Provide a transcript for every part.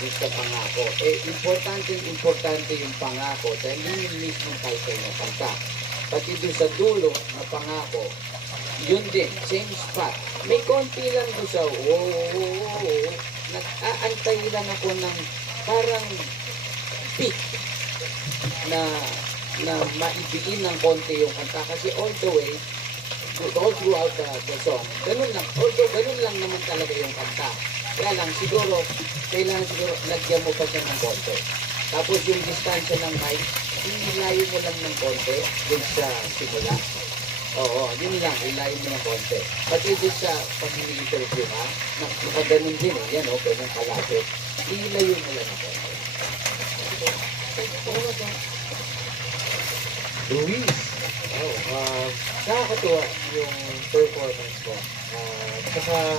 dun sa pangako. Importante yung pangako dahil yun yung mismong title ng kanta. Pati dun sa dulo na pangako, yun din, same spot. May konti lang doon sa nag-aantay lang ako ng parang beat na maibiin ng konti yung kanta kasi all the way all throughout the song ganun lang, although ganun lang naman talaga yung kanta, kaya lang siguro kailangan lagyan mo pa siya ng konti, tapos yung distansya ng mic ilayo mo lang ng konti dun sa simula. Oo, yun lang, ilayo mo ng konti. Pati dun sa pag-interview ha, nakaganon din yan ganun kalapit, ilayo mo lang ng konti. Luis, nakakatuwa yung performance mo. Saka,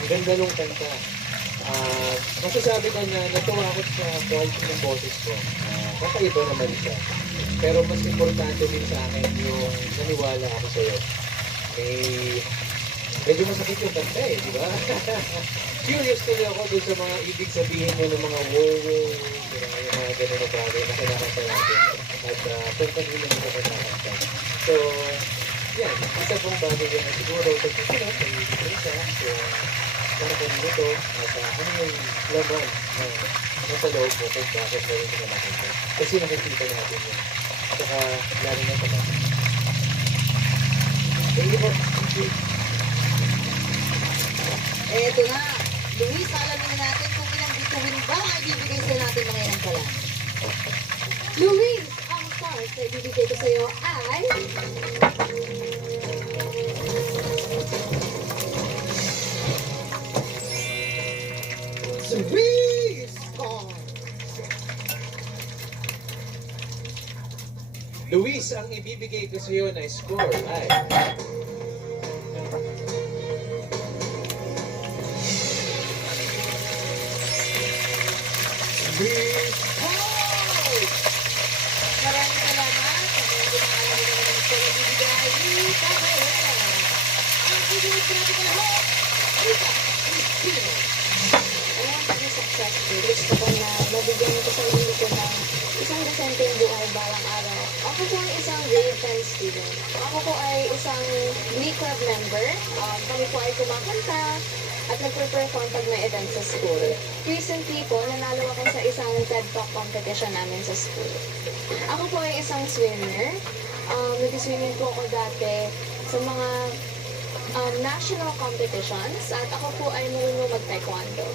ang ganda nung kanta. Masasabi ko na natuwa ako sa quality ng boses ko. Kakaiba naman siya. Pero mas importante din sa akin yung naniwala ako sa'yo. Medyo masakit yung kanta di ba? Curious tuloy ako dun sa mga ibig sabihin mo ng mga wow, yung mga ganun na bagay na kinakanta natin. At kung kanina mo ka kinakanta. So, yan, isa pong bagay yan na siguro sa susunod, may ibig isa. So, para kanina to, at ano yung laman na nasa loob mo kung bakit na rin kinakanta. Kasi nakikita natin yun. Saka, lalo na naman. Thank you po. Eto na. Luis, alamin natin kung ilang bituin ba ang ibibigay sa natin mga yan pala. Luis, ang stars na ibibigay ko sa'yo ay... Three stars! Luis, ang ibibigay ko sa iyo na score ay... Maraming salamat sa mga ginagawa naman sa nagbibigay ni Cabrera. Ang ibigay ko natin lahat, Rita Cristino. Alam ko yung successful. Gusto ko na mabigyan ko sa sarili ko ng isang desenteng buhay balang araw. Ako po ay isang grade 10 student. Ako po ay isang Glee Club member. Kami po ay kumakanta at nagpe-perform pag may event sa school. Recently po, nanalo ako sa isang TED Talk competition namin sa school. Ako po ay isang swimmer. Nag-swimming po ako dati sa mga national competitions at ako po ay marunong mag-taekwondo.